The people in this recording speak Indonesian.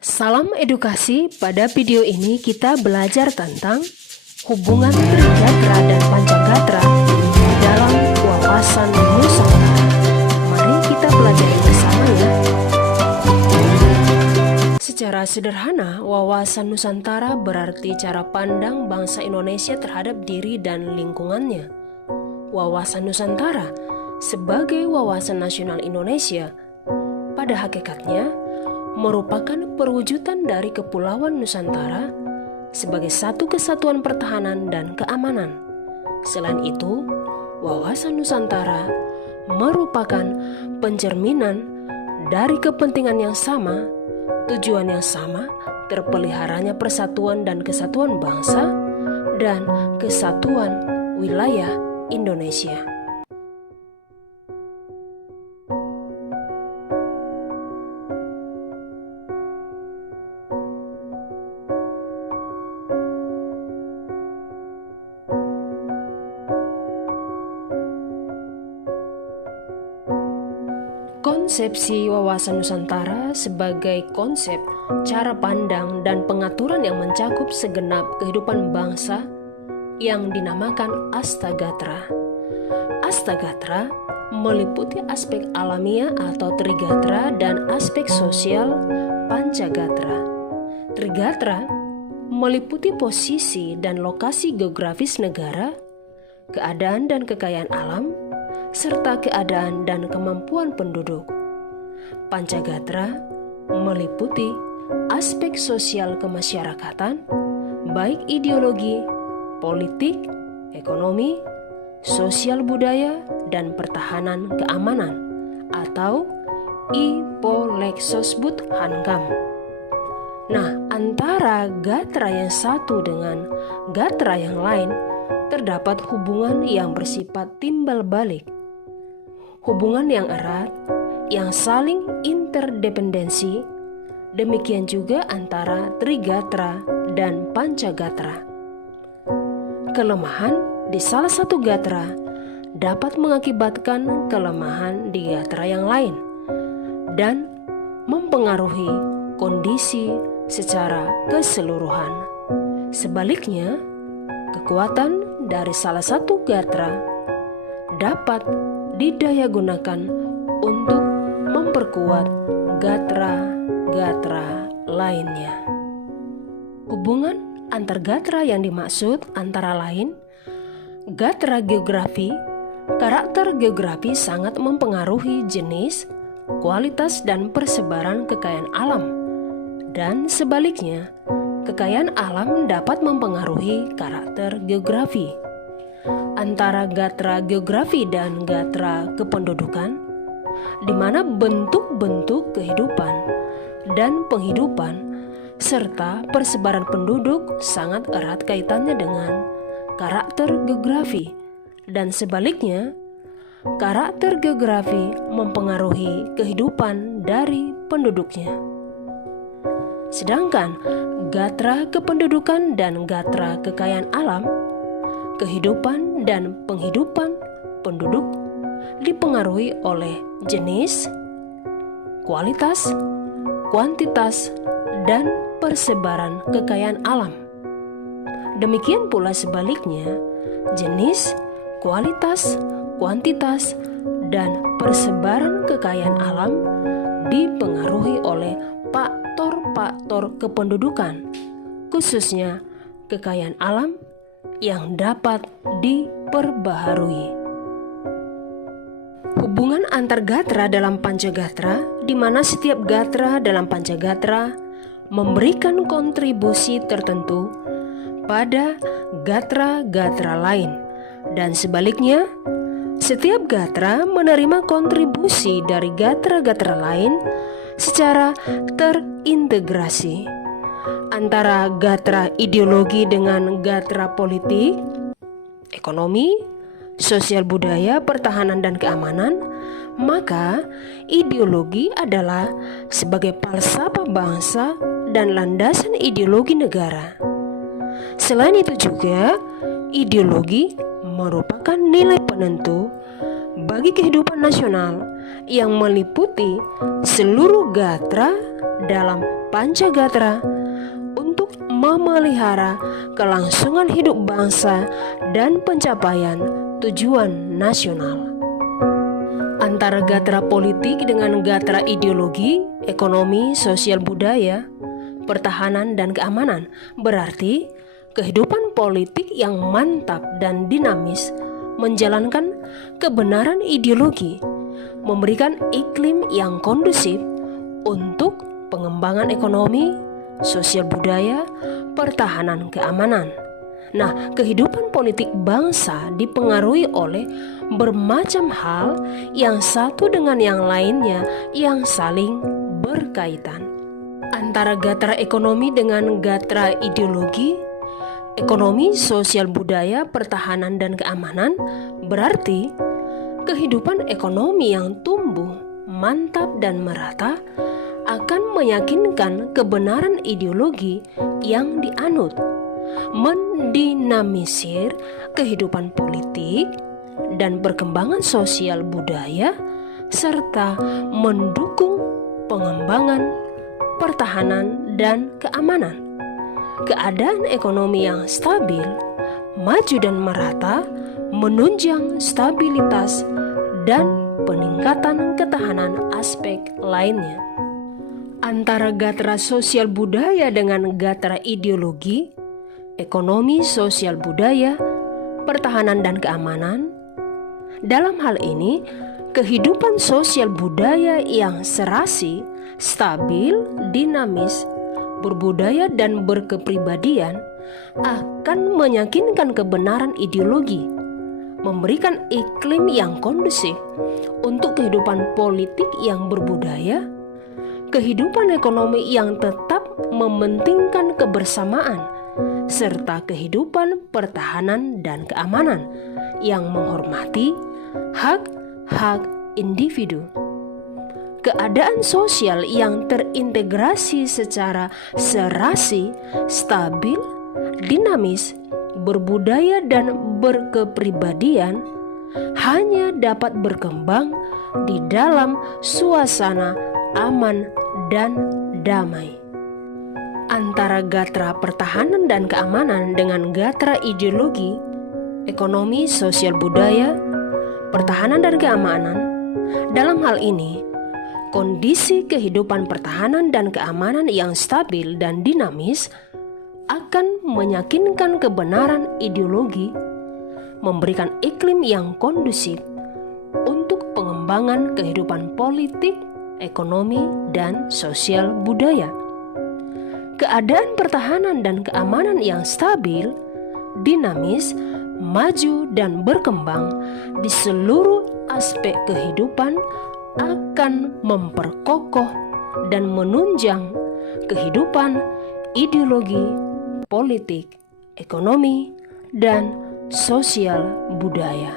Salam edukasi, pada video ini kita belajar tentang hubungan Trigatra dan Pancagatra dalam wawasan Nusantara. Mari kita pelajari bersama ya. Secara sederhana, wawasan Nusantara berarti cara pandang bangsa Indonesia terhadap diri dan lingkungannya. Wawasan Nusantara sebagai wawasan nasional Indonesia pada hakikatnya merupakan perwujudan dari Kepulauan Nusantara sebagai satu kesatuan pertahanan dan keamanan. Selain itu, wawasan Nusantara merupakan pencerminan dari kepentingan yang sama, tujuan yang sama, terpeliharanya persatuan dan kesatuan bangsa dan kesatuan wilayah Indonesia. Konsepsi wawasan Nusantara sebagai konsep, cara pandang, dan pengaturan yang mencakup segenap kehidupan bangsa yang dinamakan Astagatra. Astagatra meliputi aspek alamiah atau Trigatra dan aspek sosial Pancagatra. Trigatra meliputi posisi dan lokasi geografis negara, keadaan dan kekayaan alam, serta keadaan dan kemampuan penduduk. Pancagatra meliputi aspek sosial kemasyarakatan, baik ideologi, politik, ekonomi, sosial budaya, dan pertahanan keamanan atau Ipolexosbud Hankam. Nah, antara gatra yang satu dengan gatra yang lain terdapat hubungan yang bersifat timbal balik. Hubungan yang erat, yang saling interdependensi, demikian juga antara Trigatra dan Pancagatra. Kelemahan di salah satu gatra dapat mengakibatkan kelemahan di gatra yang lain dan mempengaruhi kondisi secara keseluruhan. Sebaliknya, kekuatan dari salah satu gatra dapat didayagunakan untuk memperkuat gatra-gatra lainnya. Hubungan antar gatra yang dimaksud antara lain gatra geografi. Karakter geografi sangat mempengaruhi jenis, kualitas, dan persebaran kekayaan alam. Dan sebaliknya, kekayaan alam dapat mempengaruhi karakter geografi. Antara gatra geografi dan gatra kependudukan, di mana bentuk-bentuk kehidupan dan penghidupan serta persebaran penduduk sangat erat kaitannya dengan karakter geografi, dan sebaliknya, karakter geografi mempengaruhi kehidupan dari penduduknya. Sedangkan gatra kependudukan dan gatra kekayaan alam, kehidupan dan penghidupan penduduk dipengaruhi oleh jenis, kualitas, kuantitas, dan persebaran kekayaan alam. Demikian pula sebaliknya, jenis, kualitas, kuantitas, dan persebaran kekayaan alam dipengaruhi oleh faktor-faktor kependudukan, khususnya kekayaan alam yang dapat diperbaharui. Hubungan antar gatra dalam Pancagatra, di mana setiap gatra dalam Pancagatra memberikan kontribusi tertentu pada gatra-gatra lain, dan sebaliknya, setiap gatra menerima kontribusi dari gatra-gatra lain secara terintegrasi. Antara gatra ideologi dengan gatra politik, ekonomi, sosial budaya, pertahanan, dan keamanan, maka ideologi adalah sebagai falsafah bangsa dan landasan ideologi negara. Selain itu juga, ideologi merupakan nilai penentu bagi kehidupan nasional yang meliputi seluruh gatra dalam Pancagatra untuk memelihara kelangsungan hidup bangsa dan pencapaian tujuan nasional. Antara gatra politik dengan gatra ideologi, ekonomi, sosial budaya, pertahanan, dan keamanan berarti kehidupan politik yang mantap dan dinamis menjalankan kebenaran ideologi, memberikan iklim yang kondusif untuk pengembangan ekonomi, sosial budaya, pertahanan, keamanan. Nah, kehidupan politik bangsa dipengaruhi oleh bermacam hal yang satu dengan yang lainnya yang saling berkaitan. Antara gatra ekonomi dengan gatra ideologi, ekonomi, sosial budaya, pertahanan, dan keamanan berarti kehidupan ekonomi yang tumbuh, mantap, dan merata akan meyakinkan kebenaran ideologi yang dianut, mendinamisir kehidupan politik dan perkembangan sosial budaya, serta mendukung pengembangan pertahanan dan keamanan. Keadaan ekonomi yang stabil, maju dan merata menunjang stabilitas dan peningkatan ketahanan aspek lainnya. Antara gatra sosial budaya dengan gatra ideologi, ekonomi, sosial budaya, pertahanan, dan keamanan. Dalam hal ini, kehidupan sosial budaya yang serasi, stabil, dinamis, berbudaya, dan berkepribadian akan meyakinkan kebenaran ideologi, memberikan iklim yang kondusif untuk kehidupan politik yang berbudaya, kehidupan ekonomi yang tetap mementingkan kebersamaan, serta kehidupan pertahanan dan keamanan yang menghormati hak-hak individu. Keadaan sosial yang terintegrasi secara serasi, stabil, dinamis, berbudaya, dan berkepribadian hanya dapat berkembang di dalam suasana aman dan damai. Antara gatra pertahanan dan keamanan dengan gatra ideologi, ekonomi, sosial budaya, pertahanan, dan keamanan. Dalam hal ini, kondisi kehidupan pertahanan dan keamanan yang stabil dan dinamis akan meyakinkan kebenaran ideologi, memberikan iklim yang kondusif untuk pengembangan kehidupan politik, ekonomi, dan sosial budaya. Keadaan pertahanan dan keamanan yang stabil, dinamis, maju, dan berkembang di seluruh aspek kehidupan akan memperkokoh dan menunjang kehidupan ideologi, politik, ekonomi, dan sosial budaya.